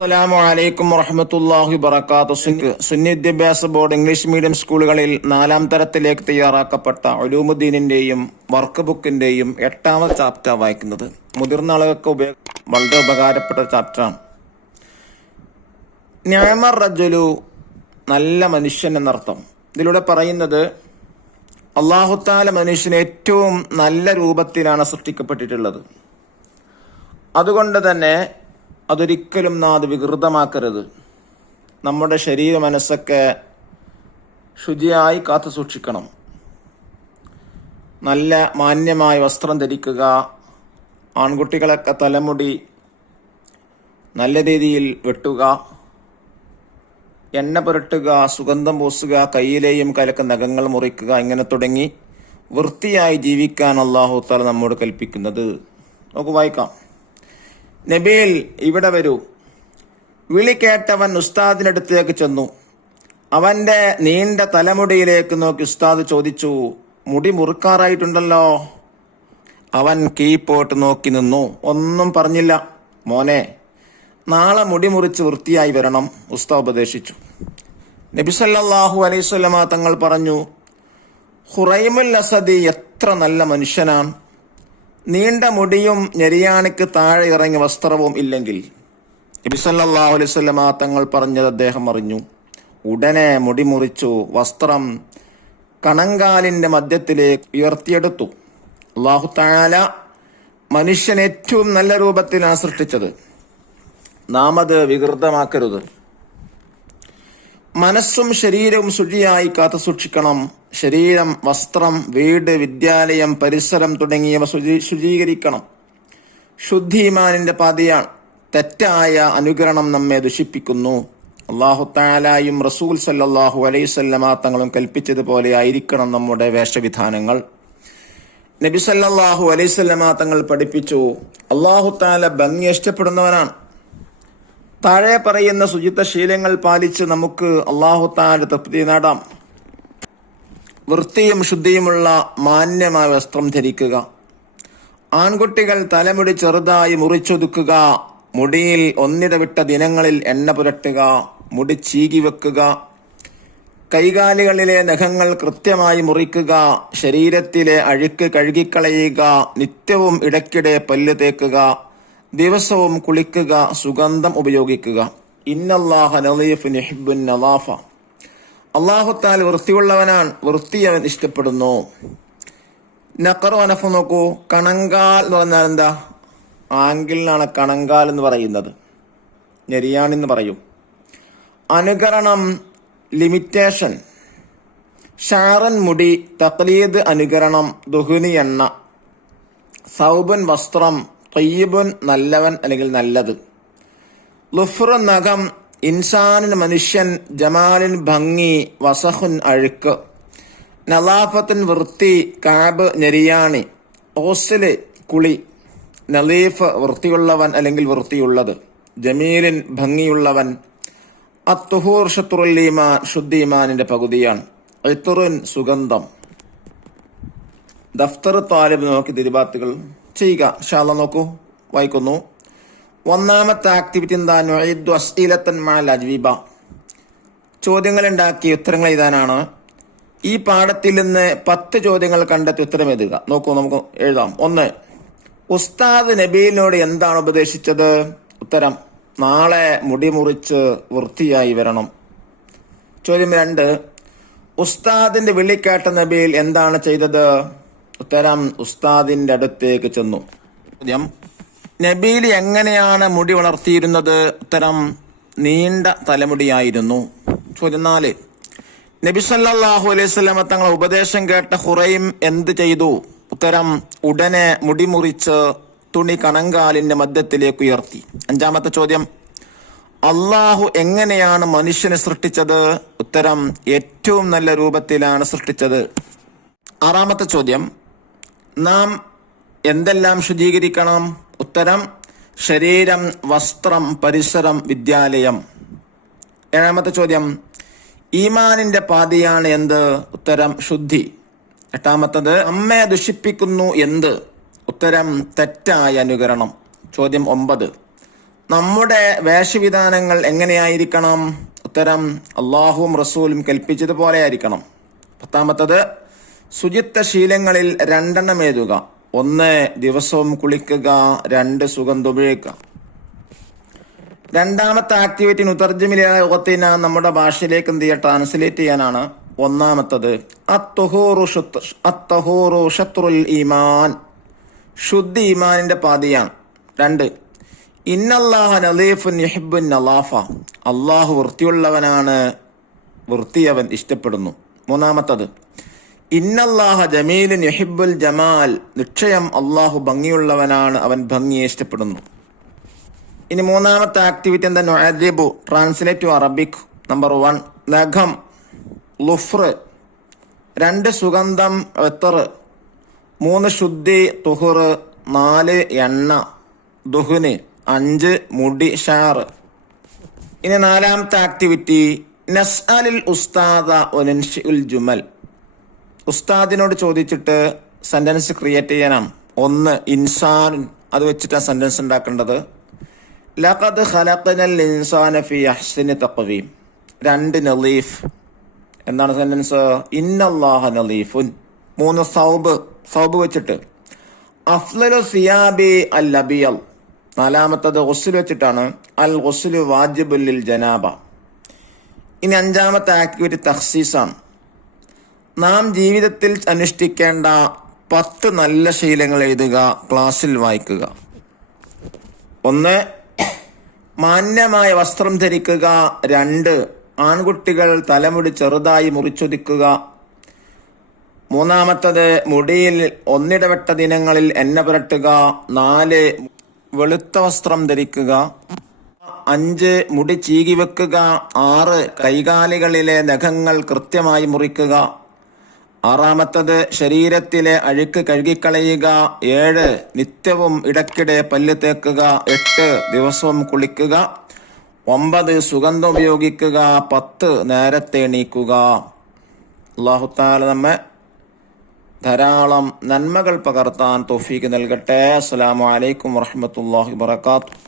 അസ്സലാമു അലൈക്കും വറഹ്മത്തുള്ളാഹി വബറകാതുഹു. സുന്നി വിദ്യാഭ്യാസ ബോർഡ് ഇംഗ്ലീഷ് മീഡിയം സ്കൂളുകളിൽ 4ാം തരത്തിലേക്ക് തയ്യാറാക്കപ്പെട്ട ഉലൂമുദ്ദീനിന്റെയും വർക്ക് ബുക്കിന്റെയും 8ാമത്തെ ചാപ്റ്റർ വായിക്കുന്നത്. മുതിർന്ന ആളുകൾക്ക് വളരെ ഉപകാരപ്പെട്ട ചാപ്റ്ററാണ്. നിഅമർ റജുലു, നല്ല മനുഷ്യൻ എന്നർത്ഥം. ഇതിലൂടെ പറയുന്നത് അല്ലാഹു തആല മനുഷ്യനെ ഏറ്റവും നല്ല രൂപത്തിലാണ് സൃഷ്ടിക്കപ്പെട്ടിട്ടുള്ളത്. അതുകൊണ്ട് തന്നെ അതൊരിക്കലും അത് വികൃതമാക്കരുത്. നമ്മുടെ ശരീര മനസ്സൊക്കെ ശുചിയായി കാത്തു സൂക്ഷിക്കണം. നല്ല മാന്യമായ വസ്ത്രം ധരിക്കുക. ആൺകുട്ടികളൊക്കെ തലമുടി നല്ല രീതിയിൽ വെട്ടുക, എണ്ണ പുരട്ടുക, സുഗന്ധം പൂസുക, കയ്യിലെയും കലക്ക് നഖങ്ങൾ മുറിക്കുക, ഇങ്ങനെ തുടങ്ങി വൃത്തിയായി ജീവിക്കാൻ അല്ലാഹു തആല നമ്മോട് കൽപ്പിക്കുന്നത്. നമുക്ക് വായിക്കാം. നബിയിൽ, ഇവിടെ വരൂ. വിളി കേട്ടവൻ ഉസ്താദിനടുത്തേക്ക് ചെന്നു. അവന്റെ നീണ്ട തലമുടിയിലേക്ക് നോക്കി ഉസ്താദ് ചോദിച്ചു, മുടി മുറുക്കാറായിട്ടുണ്ടല്ലോ. അവൻ കീഴ്പോട്ട് നോക്കി നിന്നു, ഒന്നും പറഞ്ഞില്ല. മോനെ, നാളെ മുടി മുറിച്ച് വൃത്തിയായി വരണം, ഉസ്താദ് ഉപദേശിച്ചു. നബി സല്ലല്ലാഹു അലൈഹി വസല്ലമ തങ്ങൾ പറഞ്ഞു, ഖുറൈമുൽ അസദി എത്ര നല്ല മനുഷ്യനാണ്. നീണ്ട മുടിയും ഞെരിയാണിക്ക് താഴെ ഇറങ്ങിയ വസ്ത്രവും ഇല്ലെങ്കിൽ. നബി സല്ലല്ലാഹു അലൈഹി വസല്ലമ തങ്ങൾ പറഞ്ഞത് അദ്ദേഹം അറിഞ്ഞു. ഉടനെ മുടി മുറിച്ചു വസ്ത്രം കണങ്കാലിന്റെ മധ്യത്തിലേക്ക് ഉയർത്തിയെടുത്തു. അല്ലാഹു തആല മനുഷ്യൻ ഏറ്റവും നല്ല രൂപത്തിലാണ് സൃഷ്ടിച്ചത്. നാം അത് വികൃതമാക്കരുത്. മനസ്സും ശരീരവും ശുചിയായി കാത്തു സൂക്ഷിക്കണം. ശരീരം, വസ്ത്രം, വീട്, വിദ്യാലയം, പരിസരം തുടങ്ങിയവ ശുചീകരിക്കണം. ശുദ്ധി ഈമാനിന്റെ പാതയാണ്. തെറ്റായ അനുകരണം നമ്മെ ദുഷിപ്പിക്കുന്നു. അല്ലാഹു തആലയും റസൂൽ സല്ലല്ലാഹു അലൈഹി വസല്ലമ തങ്ങളും കൽപ്പിച്ചതുപോലെ ആയിരിക്കണം നമ്മുടെ വേഷവിധാനങ്ങൾ. നബി സല്ലല്ലാഹു അലൈഹി വസല്ലമ തങ്ങൾ പഠിപ്പിച്ചു, അല്ലാഹു തആല ഭംഗി ഇഷ്ടപ്പെടുന്നവനാണ്. താഴെ പറയുന്ന ശുചിത്വ ശീലങ്ങൾ പാലിച്ച് നമുക്ക് അല്ലാഹു തആല തൃപ്തി നേടാം. വൃത്തിയും ശുദ്ധിയുമുള്ള മാന്യമായ വസ്ത്രം ധരിക്കുക. ആൺകുട്ടികൾ തലമുടി ചെറുതായി മുറിച്ചൊതുക്കുക. മുടിയിൽ ഒന്നിടവിട്ട ദിനങ്ങളിൽ എണ്ണ പുരട്ടുക. മുടി ചീകി വെക്കുക. കൈകാലുകളിലെ നഖങ്ങൾ കൃത്യമായി മുറിക്കുക. ശരീരത്തിലെ അഴുക്ക് കഴുകിക്കളയുക. നിത്യവും ഇടയ്ക്കിടെ പല്ല് തേക്കുക. ദിവസവും കുളിക്കുക. സുഗന്ധം ഉപയോഗിക്കുക. ഇന്നല്ലാഹ ലളീഫുൻ യുഹിബ്ബുൻ നളാഫ. അല്ലാഹു തആല വൃത്തിയുള്ളവനാണ്, വൃത്തി അവൻ ഇഷ്ടപ്പെടുന്നു. നഖർ വനഫ് നോക്കൂ. കണങ്കാൽ എന്ന് പറഞ്ഞാൽ എന്താ? ആംഗിളിനാണ് കണങ്കാൽ എന്ന് പറയുന്നത്. ഞെരിയാണെന്ന് പറയും. അനുകരണം, ലിമിറ്റേഷൻ. ഷാറൻ മുടി, തഖ്ലീദ് അനുകരണം, ദുഹുനി എണ്ണ. സൗബുൻ വസ്ത്രം, തയ്യിബുൻ നല്ലവൻ അല്ലെങ്കിൽ നല്ലത്. ലുഫ്റു നഖം, ഇൻസാനിന് മനുഷ്യൻ, ജമാലിൻ ഭംഗി, വസഖുൻ അഴുക്ക്, നലാഫത്തിൻ വൃത്തി, കാബ് ഞെരിയാണി, ഓസില് കുളി, നലീഫ് വൃത്തിയുള്ളവൻ അല്ലെങ്കിൽ വൃത്തിയുള്ളത്, ജമീലിൻ ഭംഗിയുള്ളവൻ, അത്തുഹൂർ ഷത്റുൽ ഈമാൻ ശുദ്ധ ഈമാനിന്റെ പകുതിയാണ്, ഇത്റുൻ സുഗന്ധം. ദഫ്തർ താലിബ് നോക്കി തിരുബാത്തുകൾ ചെയ്യുക. ഇൻഷാ അല്ലാഹ് നോക്കൂ, വായിക്കുന്നു. ഒന്നാമത്തെ ആക്ടിവിറ്റി എന്താ? നുഈദു അസ്ഇലത്തൻ മഅൽ അജ്വിബ. ചോദ്യങ്ങൾ ഉണ്ടാക്കി ഉത്തരങ്ങൾ എഴുതാനാണ്. ഈ പാഠത്തിൽ നിന്ന് 10 ചോദ്യങ്ങൾ കണ്ടെത്തി ഉത്തരം എഴുതുക. നോക്കൂ, നമുക്ക് എഴുതാം. 1. ഉസ്താദ് നബീലിനോട് എന്താണ് ഉപദേശിച്ചത്? ഉത്തരം, നാളെ മുടി മുറിച്ച് വൃത്തിയായി വരണം. ചോദ്യം 2. ഉസ്താദിന്റെ വിളിക്കേട്ട നബീൽ എന്താണ് ചെയ്തത്? ഉത്തരം, ഉസ്താദിന്റെ അടുത്തേക്ക് ചെന്നു. ചോദ്യം, നബീൽ എങ്ങനെയാണ് മുടി വളർത്തിയിരുന്നത്? ഉത്തരം, നീണ്ട തലമുടിയായിരുന്നു. ചോദ്യം 4. നബി സല്ലല്ലാഹു അലൈഹി വസല്ലമ തങ്ങൾ ഉപദേശം കേട്ട ഖുറൈം എന്ത് ചെയ്തു? ഉത്തരം, ഉടനെ മുടി മുറിച്ച് തുണി കണങ്കാലിന്റെ മധ്യത്തിലേക്ക് ഉയർത്തി. 5. ചോദ്യം, അള്ളാഹു എങ്ങനെയാണ് മനുഷ്യനെ സൃഷ്ടിച്ചത്? ഉത്തരം, ഏറ്റവും നല്ല രൂപത്തിലാണ് സൃഷ്ടിച്ചത്. 6. ചോദ്യം, നാം എന്തെല്ലാം ശുചീകരിക്കണം? ഉത്തരം, ശരീരം, വസ്ത്രം, പരിസരം, വിദ്യാലയം. 7. ചോദ്യം, ഈമാനിന്റെ പാതിയാണ് എന്ത്? ഉത്തരം, ശുദ്ധി. 8. നമ്മെ ദുഷിപ്പിക്കുന്നു എന്ത്? ഉത്തരം, തെറ്റായ അനുകരണം. ചോദ്യം 9. നമ്മുടെ വേഷവിധാനങ്ങൾ എങ്ങനെയായിരിക്കണം? ഉത്തരം, അള്ളാഹുവും റസൂലും കൽപ്പിച്ചതുപോലെ ആയിരിക്കണം. 10 ശുചിത്വ ശീലങ്ങളിൽ 2 എഴുതുക. 1 ദിവസവും കുളിക്കുക, 2 സുഗന്ധം ഉപയോഗിക്കുക. 2ാമത്തെ ആക്ടിവിറ്റി മുതർജിമില നമ്മുടെ ഭാഷയിലേക്ക് ട്രാൻസ്ലേറ്റ് ചെയ്യാനാണ്. 1 അത്തഹൂറു ഷത്രുൽ ഈമാൻ, ശുദ്ധി ഈമാനിന്റെ പാതിയാണ്. 2 ഇന്നല്ലാഹ നളീഫുൻ യുഹിബ്ബുൻ നളാഫ, അള്ളാഹു വൃത്തിയുള്ളവനാണ്, വൃത്തിയവൻ ഇഷ്ടപ്പെടുന്നു. 3 ഇന്നല്ലാഹ ജമീലുൻ യുഹിബ്ബുൽ ജമാൽ, നിശ്ചയം അള്ളാഹു ഭംഗിയുള്ളവനാണ്, അവൻ ഭംഗിയെ ഇഷ്ടപ്പെടുന്നു. ഇനി 3ാമത്തെ ആക്ടിവിറ്റി എന്താ? നുഅദ്ദിബു, ട്രാൻസ്ലേറ്റ് ടു അറബിക്. നമ്പർ 1 നഖം, ലുഫ്ർ. 2 സുഗന്ധം, എത്തർ. 3 ശുദ്ധി, തുഹുർ. 4 എണ്ണ, ദുഹുന്. 5 മുടി, ഷാർ. ഇനി 4ാമത്തെ ആക്ടിവിറ്റി നസ്അലിൽ ഉസ്താദ വനൻഷിഉൽ ജുമൽ, ഉസ്താദിനോട് ചോദിച്ചിട്ട് സെന്റൻസ് ക്രിയേറ്റ് ചെയ്യാനാണ്. 1 ഇൻസാൻ, അത് വെച്ചിട്ടാണ് സെന്റൻസ് ഉണ്ടാക്കേണ്ടത്. ലഖദ് ഖലഖനൽ ഇൻസാന ഫീ അഹ്സനി തഖ്വീം. 2 നളീഫ്, എന്താണ് സെന്റൻസ്? ഇന്നല്ലാഹ നളീഫുൻ. 3 സൗബ് വെച്ചിട്ട് അഫ്ളലു സിയാബി അൽ അബിയൽ. 4ാമത്തത് ഗുസ്ൽ വെച്ചിട്ടാണ്. അൽ ഗുസ്ലു വാജിബുൽ ലിൽ ജനാബ. ഇനി 5ാമത്തെ ആക്ടിവിറ്റി തഖ്സീസാണ്. നാം ജീവിതത്തിൽ അനുഷ്ഠിക്കേണ്ട 10 നല്ല ശീലങ്ങൾ എഴുതുക, ക്ലാസ്സിൽ വായിക്കുക. 1 മാന്യമായ വസ്ത്രം ധരിക്കുക. 2 ആൺകുട്ടികൾ തലമുടി ചെറുതായി മുറിച്ചൊതുക്കുക. 3ാമത്തത് മുടിയിൽ ഒന്നിടവിട്ട ദിനങ്ങളിൽ എണ്ണ പുരട്ടുക. 4 വെളുത്ത വസ്ത്രം ധരിക്കുക. 5 മുടി ചീകി വെക്കുക. 6 കൈകാലുകളിലെ നഖങ്ങൾ കൃത്യമായി മുറിക്കുക. 6ാമത്തത് ശരീരത്തിലെ അഴുക്ക് കഴുകിക്കളയുക. 7 നിത്യവും ഇടയ്ക്കിടെ പല്ല് തേക്കുക. 8 ദിവസവും കുളിക്കുക. 9 സുഗന്ധം ഉപയോഗിക്കുക. 10 നേരത്തെ എണീക്കുക. അല്ലാഹു തആല നമ്മെ ധാരാളം നന്മകൾ പകർത്താൻ തൗഫീഖ് നൽകട്ടെ. അസ്സലാമു അലൈക്കും വറഹ്മത്തുള്ളാഹി വബറകാതുഹു.